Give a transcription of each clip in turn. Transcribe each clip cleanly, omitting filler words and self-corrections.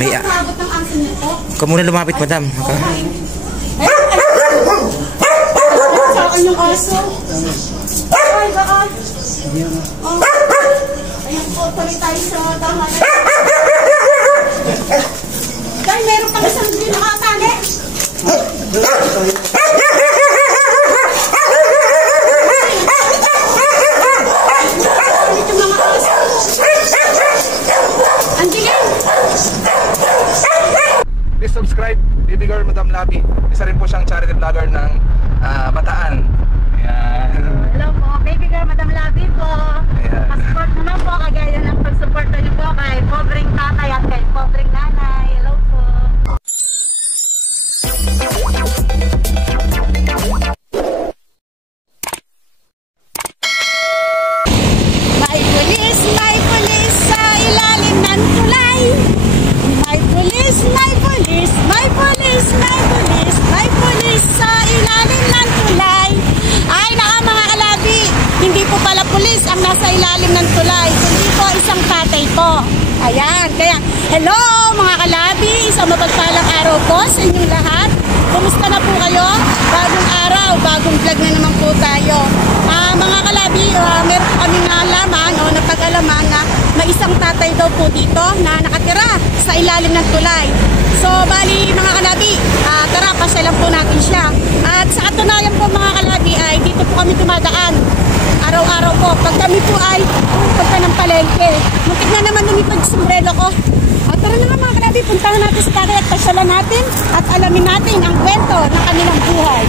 May Nakakabot ng aso niyo po. Kamuna lumapit, madam. Okay. Saan yung aso? Ay, baka. Ayan po, tuloy tayo sa tahanan. Dahil meron kami sa hindi nakatali. Please subscribe, Baby Girl Madam Labi. Isa rin po siyang charity vlogger ng Bataan. Ayan. Hello po, Baby Girl Madam Labi po. Pag-support naman po, kagaya ng pag-support niyo po kay pobreng tatay at kay pobreng nanay. Hello po. May pulis sa ilalim ng tulay. May pulis, may pulis, may pulis, may pulis, may pulis sa ilalim ng tulay. Ay, naka mga kalabi, hindi po pala pulis ang nasa ilalim ng tulay, kundi po isang tatay po. Ayan, kaya hello mga kalabi, isang mapagpalang araw po sa inyong lahat. Kumusta na po kayo? Bagong araw, bagong vlog na naman po tayo. Mga kalabi, meron kami nalaman o napag-alaman na may isang tatay daw po dito na nakatira sa ilalim ng tulay. So, bali mga kalabi, tara, pasyalan po natin siya. At sa katunayan po mga kalabi ay dito po kami tumadaan. Araw-araw po. Pag kami po ay pagka ng palengke. Muntik na naman lumipad yung sombrero ko. Tara na nga mga kalabi, puntahan natin sa tatay at pasyalan natin at alamin natin ang kwento ng kanilang buhay.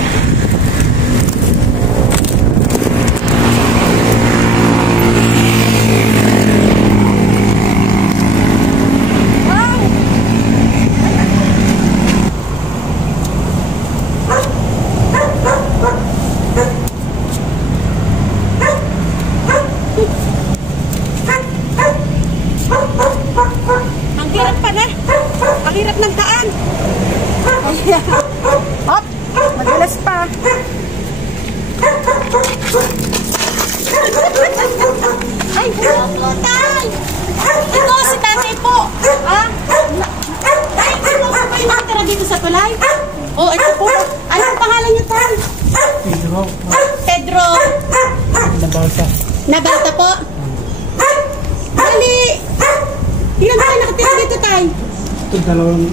Ang hirap ng daan. Hop, madulas pa. Ay, tay! Ito si tatay po. Tay, ano po kayo nakatira dito sa tulay? Oh, ito po. Anong pangalan niyo, tay? Pedro. Pedro. Nabalta. Nabalta po? Bali. Ilan tayo nakatira dito, tay? Ito dalawang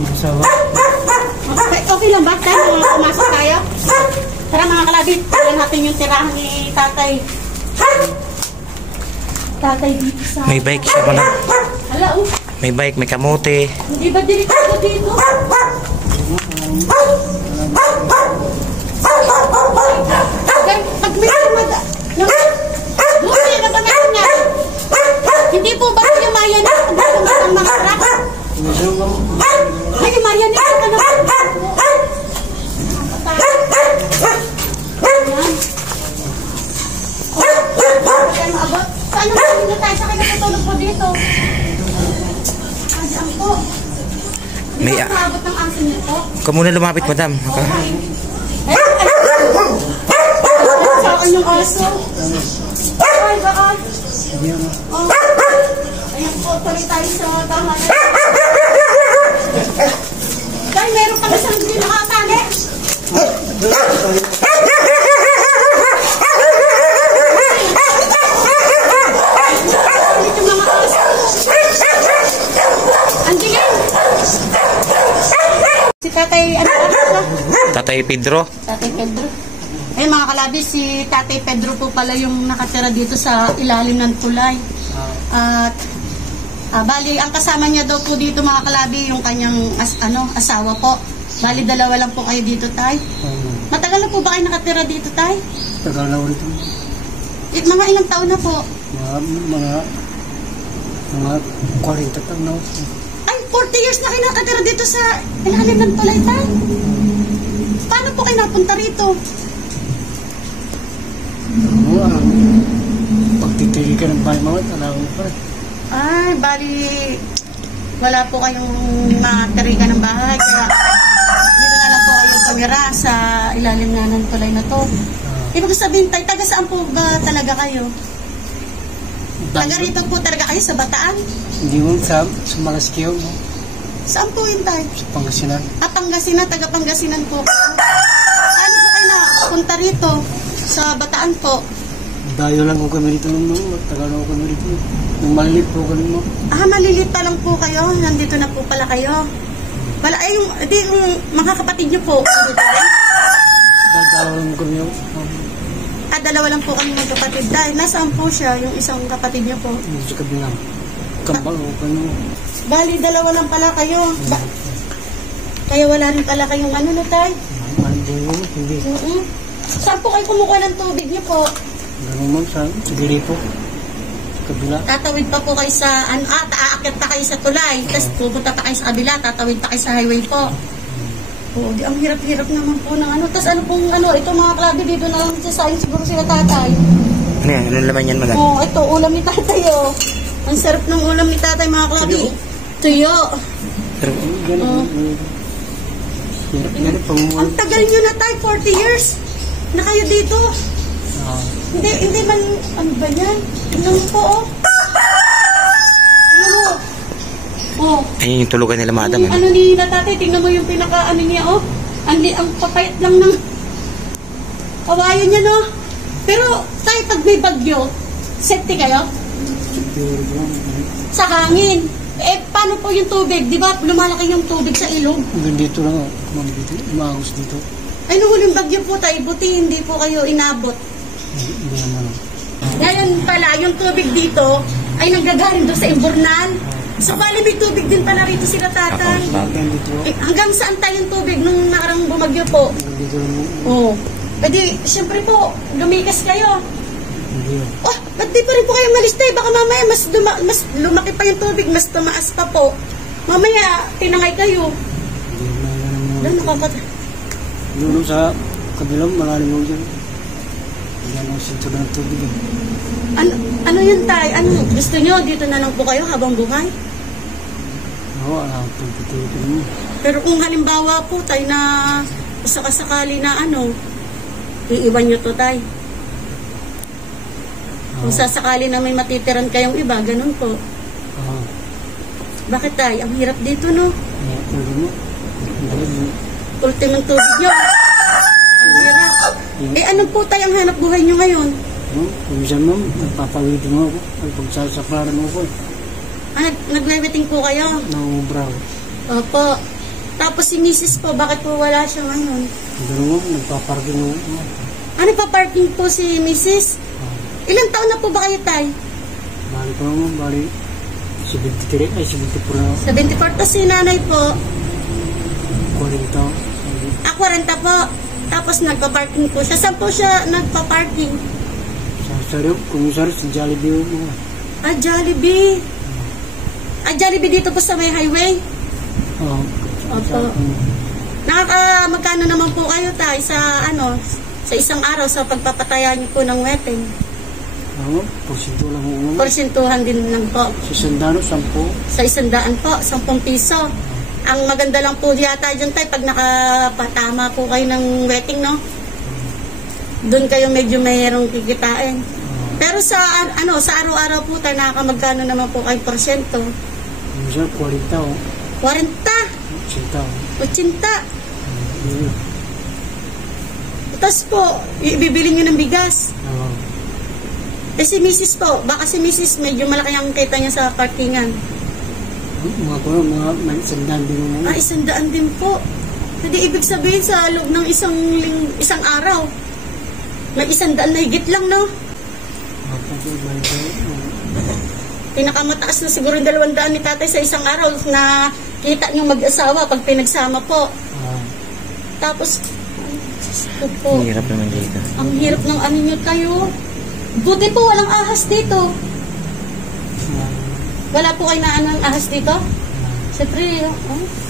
masawa. Okay lang ba tayo? Pumasok tayo? Tara mga kalabit, tignan natin yung tirahan ni tatay. Tatay dito sa... May bike siya pala. Hala, May bike, may kamote. hindi ba delikado dito? Pag may lumada... Buti na ba meron na? Hindi po ba yung maya na? Ang mga truck? Ay, yung maya na ito na. Saan naman hindi tayo? Sa kanya tutulog po dito? Ayan po. May nakakabot ng aso niyo po? Kamuna lumapit, madam. Saan yung aso? Ay, baka. Ayan po, tuloy tayo sa tahanan. Dahil meron kami sa hindi nakatali. Si tatay, ano ba? Tatay Pedro. Tatay Pedro. Eh mga kalabi, si Tatay Pedro po pala yung nakatira dito sa ilalim ng tulay. At bali, ang kasama niya daw po dito mga kalabi, yung kanyang asawa po. Bali, dalawa lang po kayo dito, tay. Matagal na po ba kayo nakatira dito, tay? Tagal na ulit. Mga ilang taon na po? Mga 40 taon na. Ay, 40 years na kayo nakatira dito sa ilalim ng tulay, tay. Paano po kayo napunta rito? Pagtitili ka ng bahay mawat, alam mo pa rin. Ay, bali, wala po kayong matirikan ng bahay. Kaya, dito na lang po kayong tumira sa ilalim nga ng tulay na to. Ibig sabihin, tayo, taga saan po ba talaga kayo? Taga rito po talaga kayo sa Bataan? Hindi mo sa Malaskiyaw mo. Saan po yun tayo? Sa Pangasinan. Pangasinan, taga Pangasinan po. Saan po kayo na punta rito? Sa Bataan po? Dayo lang ko kami rito nung tagal ako kami rito. Nung malilit po kami mo. Malilit pa lang po kayo. Nandito na po pala kayo. Wala, yung mga kapatid niyo po. Dalawa lang kami ako. Dalawa lang po kami mga kapatid. Dahil nasaan po siya, yung isang kapatid niyo po? Sa kabilang. Kambal ako kami. Bali, dalawa lang pala kayo. Kaya wala rin pala kayong ano na tayo? Hindi. Saan po kayo kumukuha ng tubig niyo po? Ganun mo sa gili po. Sa kabila. Tatawid pa po kayo sa, aakyat pa kayo sa tulay. Tapos pupunta pa kayo sa kabila, tatawid pa kayo sa highway po. Oo, di ang hirap-hirap naman po ng ano. Tapos ano pong ano, ito mga klabi dito na lang sa sign siguro sila tatay. Ano yan? Anong laman yan, madam? Oo, ito, ulam ni tatay oh. Ang sarap ng ulam ni tatay mga klabi. Tuyo. Ganun. Ganun pa mo. Ang tagal nyo na tayo, 40 years na kayo dito. Hindi man, ano ba yan? Tingnan mo po oh. Tingnan mo. Oh. Ayun yung tulugan nila, madam. Ano ni natatay, tingnan mo yung pinaka-ano niya, oh. Ang papayat lang ng kawayan niya, no? Pero, tayo pag may bagyo, safety kayo? Sa hangin. Paano po yung tubig? Di ba lumalaki yung tubig sa ilog? Dito lang ako. Umahos dito. Ay, nung huling bagyo po tayo, buti hindi po kayo inabot. Hindi naman. Ngayon pala, yung tubig dito ay nanggagaling doon sa Imbornal. So, bali may tubig din pala rito sila tatay. Hanggang saan tayong tubig nung nakarang bumagyo po? Dito lang. Oo. Pwede, siyempre po, lumikas kayo. Hindi. Oh, ba't di pa rin po kayo malis tayo? Baka mamaya mas lumaki pa yung tubig, mas tumaas pa po. Mamaya, tinangay kayo. Doon, Doon sa kabilang, malalim mo dyan. Yan ang sinto ng tubig. Ano yun tayo? Ano, gusto nyo dito na lang po kayo habang buhay? Oo, alam ko mo. Pero kung halimbawa po tayo na sakasakali na ano, iiwan nyo to tayo. Kung sasakali na may matitiran kayong iba, ganun po. Bakit tayo? Ang hirap dito, no? Ultimong tubig yun. Ang hirap. Ano po tayo ang hanap buhay nyo ngayon? Minsan mo, nagpapawitin mo ako. Pagsasaklaran mo ako. Nagweweting po kayo? Naubraw. Opo. Tapos si Mrs. po, bakit po wala siya ngayon? Gano'n mo, nagpaparking mo. Ano pa parking po si Mrs.? Ilang taon na po ba kayo, tay? Bali ko naman, bali 73, ay 74 na. 74. Tapos si nanay po? 40. 40 po. Tapos nagpa-parking po siya. Saan po siya nagpa-parking? Sa komisar, sa Jollibee mo. Jollibee. Jollibee dito po sa may highway? Oo. Opo. Magkano naman po kayo, tay, sa isang araw sa pagpapataya niyo po ng wedding? Oo, porsyento lang mo. Porsentuhan din lang po. Sa 100, 10. Sa 100 po, 10 piso. Ang maganda lang po yata dyan tayo pag nakapatama po kayo ng wedding, no? Doon kayo medyo mayroong kikitain. Pero sa araw-araw po tayo nakakamagkano naman po kayo porsyento? Minsan 40 o. 40? 80. 80? Tapos po, ibibili nyo ng bigas. Oo. Si Mrs. po, baka si Mrs. medyo malaki ang kita niya sa parkingan. Mga 100 din mo. 100 din po. Hindi ibig sabihin sa loob ng isang araw. May 100 na higit lang, no? Pinakamataas na siguro 200 ni tatay sa isang araw na kita niyong mag-asawa pag pinagsama po. Tapos, po, Ang hirap naman dito. ang hirap ng ano nyo kayo. Buti po walang ahas dito. Wala po kayo na anong ahas dito? Siyempre,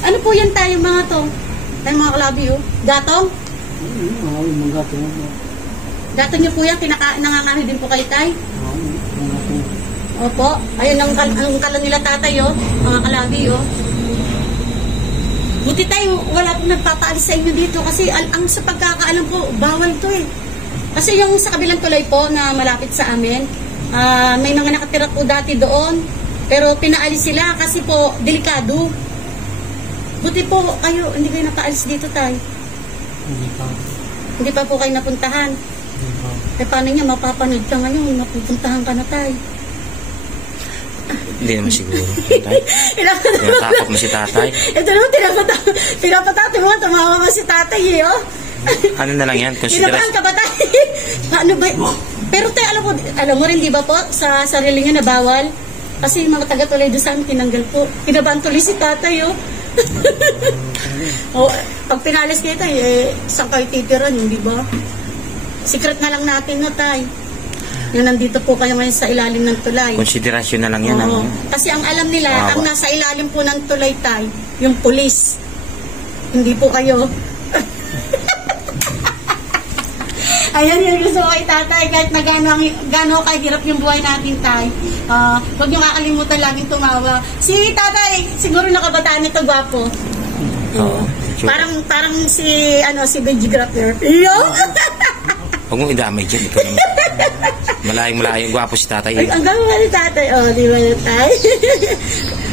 ano po yan tayo mga to? Tayo mga kalabi, gatong? Oo, yung gatong mo. Gatong nyo po yan, nangangano din po kayo tayo? Oo, Opo, ayun ang kalan nila tatay, mga kalabi, Buti tayo, wala pong nagpapaalis sa inyo dito kasi ang sa pagkakaalam ko, bawal to eh. Kasi yung sa kabilang tulay po na malapit sa amin, May mga nakatira po dati doon. Pero pinaalis sila kasi po delikado. Buti po kayo, hindi kayo napaalis dito, tay. Hindi pa. Hindi pa po kayo napuntahan. Hindi pa. Eh paano niya, mapapanood ka ngayon, mapupuntahan ka na, tay. Hindi naman siguro. Tay. Tinatakot mo si tatay. Ito naman, pinapatati mo, tumawa mo si tatay eh, oh. Ano na lang yan? Pinabahan ka ba, tay? Paano ba? Pero tay, alam mo rin, di ba po, sa sarili niya na bawal? Kasi yung mga taga-tulay doon sa amin, tinanggal po. Pinabahan tuloy si tatay, oh. Oh, pag pinalis kayo, tay, saan kayo titiran, di ba? Secret na lang natin, no, tay. Yung nandito po kayo ngayon sa ilalim ng tulay. Konsiderasyon na lang yan. Oo. Kasi ang alam nila, ang nasa ilalim po ng tulay, tay, yung pulis. Hindi po kayo. Ayan yung gusto ko kay tatay, kahit na gano'n kahirap yung buhay natin, tay. Huwag niyo kakalimutan laging tumawa. Si tatay, siguro nakabataan nito, gwapo. Parang si Benji Grapper. Iyo! Huwag mong idamay dyan. Ito naman. Malayong gwapo si tatay. Ay, ang gano'n nga ni tatay. Oh, di ba na, tay?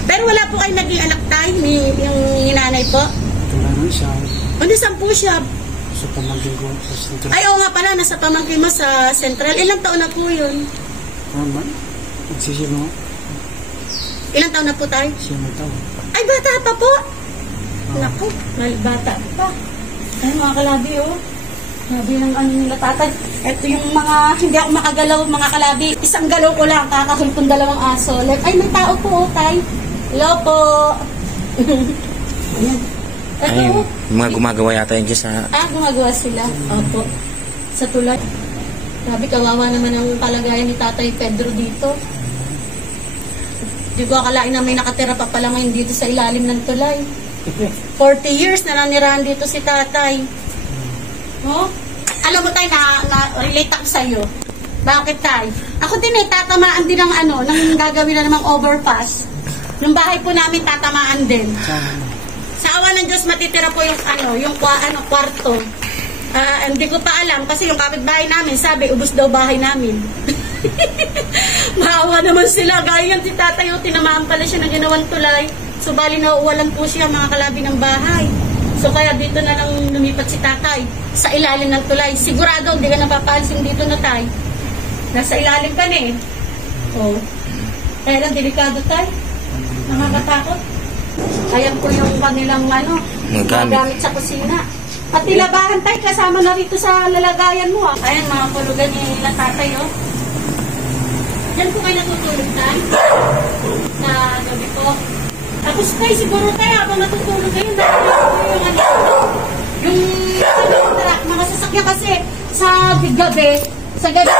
Pero wala po kayo naging anak, tay, yung ninanay po? Wala na siya. Ano, saan po siya? Sa pamangkin ko. Ay, oo nga pala, nasa pamangkin mo sa Central. Ilang taon na po yun? Naman. Nagsisino. Ilang taon na po, tay? Siya na tao. Ay, bata pa po! Naku, bata pa. Ay, mga kalabi, oh. Sabi ng ano nila, tatay. Ito yung mga, hindi ako makagalaw, mga kalabi. Isang galaw ko lang, kakahulpong dalawang aso. Like, ay, may tao po, oh, tay. Hello po. Ayan. Ito, Ay, mga gumagawa yata yun dyan sa... gumagawa sila. Opo. Sa tulay. Grabe, kawawa naman ang kalagayan ni Tatay Pedro dito. Di ko akalain na may nakatira pa pala ngayon dito sa ilalim ng tulay. 40 years na nanirahan dito si Tatay. Oh? Alam mo, tay, na-relate ako sa'yo. Bakit, tay? Ako din tatamaan din ng ng gagawin na namang overpass. Yung bahay po namin tatamaan din. Sa awa ng Diyos, matitira po yung kwarto. Hindi ko pa alam kasi yung kapitbahay namin, sabi, ubos daw bahay namin. Maawa naman sila. Gaya yan si tatay, tinamaan pala siya ng ginawang tulay. So, bali nauwalan po siya mga kalabi ng bahay. So, kaya dito na lang lumipat si tatay sa ilalim ng tulay. Sigurado, hindi ka napapaalsin dito na tay. Nasa ilalim ka na eh. Oh. Kaya lang, delikado tay. Nakakatakot. Ayan po yung kanilang mga gamit sa kusina. Pati labahan tayo, kasama na rito sa lalagayan mo. Ayan, mga pulugan ni tatay, oh. Diyan po kayo natutulog tayo. Sa gabi po. Tapos tayo, siguro tayo, habang natutulog kayo, yung mga sasakyan kasi sa gabi tayo,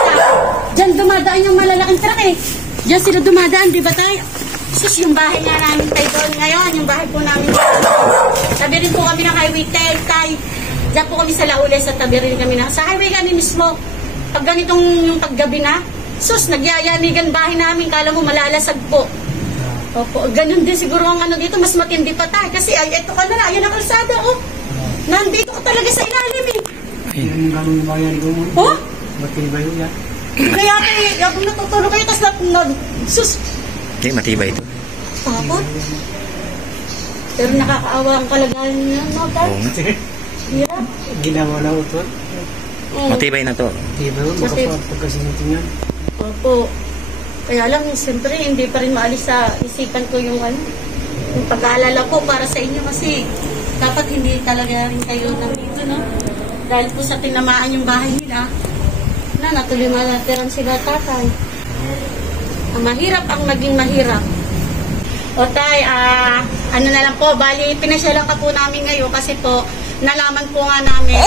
diyan dumadaan yung malalaking truck eh. Diyan sila dumadaan, di ba tayo? Sus, yung bahay nga namin tayo doon ngayon, yung bahay po namin. Tabi rin po kami ng highway tayo. Diyan po kami sa Laulay, sa tabi rin kami sa highway kami mismo. Pag ganitong yung paggabi na, sus, nagyayanigan bahay namin, kala mo malalasag po. Opo, ganun din siguro ang dito, mas matindi pa tayo. Kasi ay, eto ka na, ayan ang kalsada, oh. Nandito ko talaga sa ilalim eh. Yan yung gano'ng bayan ko mo. Oh? Matibay yun yan. Kaya kung natutulog kayo, tapos sus. Hindi, matibay ito. Tapos? Pero nakakaawa ang kalagayan niya, no, Dad? Hirap. Ginawa na ito. Matibay na to. Matibay yun, makapagkasinitin yan. Opo. Kaya lang, siyempre, hindi pa rin maalis sa isipan ko yung yung pag-aalala ko para sa inyo kasi dapat hindi talaga rin kayo nandito, no? Dahil po sa tinamaan yung bahay nila, natuloy malatiran sila tatay. Mahirap ang maging mahirap. O tay, ano na lang po, bali, pinasyalan ka po namin ngayon kasi po, nalaman po nga namin,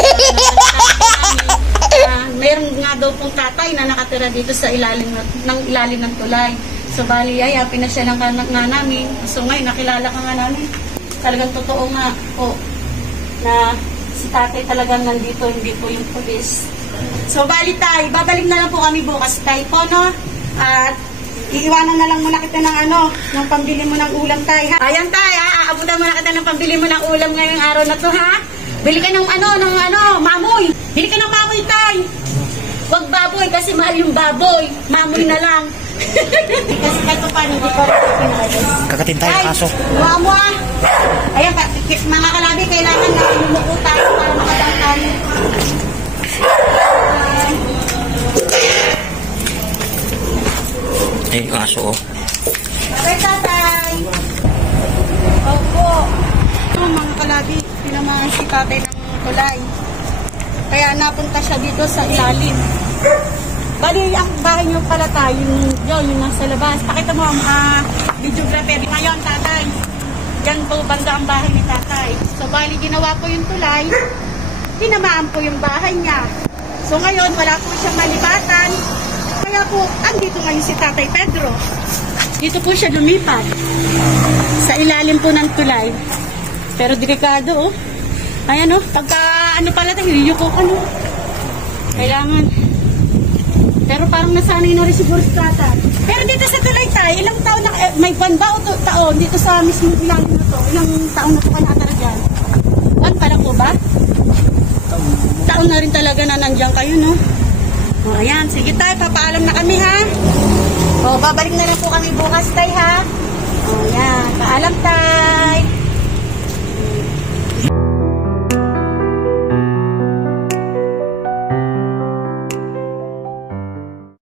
mayroon nga daw pong tatay na nakatira dito sa ilalim ng tulay. So bali, pinasyalan ka nga namin. So ngayon, nakilala ka nga namin. Talagang totoo nga po na si tatay talagang nandito, hindi po yung pulis. So bali tay, babalik na lang po kami bukas tay po, no? At iiwanan na lang muna kita ng ng pambili mo ng ulam tay. Ayan tay, aabutan muna kita ng pambili mo ng ulam ngayong araw na to, ha? Bili ka ng mamoy. Bili ka ng mamoy tay. Wag baboy kasi mahal yung baboy. Mamoy na lang. Kasi kahit pa paano, hindi ko rin pinagay. Kakatin tayo kaso. Mo ah. Ayan, mga kalabi, kailangan na lumuko tayo para makatangkan. Eh, yung aso oh. Tatay! Opo. Ito mga kalabi, pinamahan si tatay ng tulay. Kaya napunta siya dito sa ilalim. Bali, ang bahay niyo pala tayo, yung nasa labas. Pakita mo ang videographer ngayon, tatay. Diyan po banda ang bahay ni tatay. So, bali, ginawa po yung tulay. Tinamaan po yung bahay niya. So, ngayon, wala po siyang malibatan. Kaya po, andito ngayon si Tatay Pedro. Dito po siya lumipat. Sa ilalim po ng tulay. Pero delikado, oh. Ayan, oh. Pagka, ano pala tayo, yuyuko ka, no? Kailangan. Pero parang nasanay na rin siguro si tatay. Pero dito sa tulay tayo, ilang taon na, may buwan ba o taon dito sa mismo ilalim na to? Ilang taon na to ka natara dyan? Buwan pala po ba? Taon na rin talaga na nandiyan kayo, no? O, ayan. Sige tayo, papaalam na kami, ha? O, babalik na lang po kami bukas tayo, ha? O, ayan. Paalam tayo.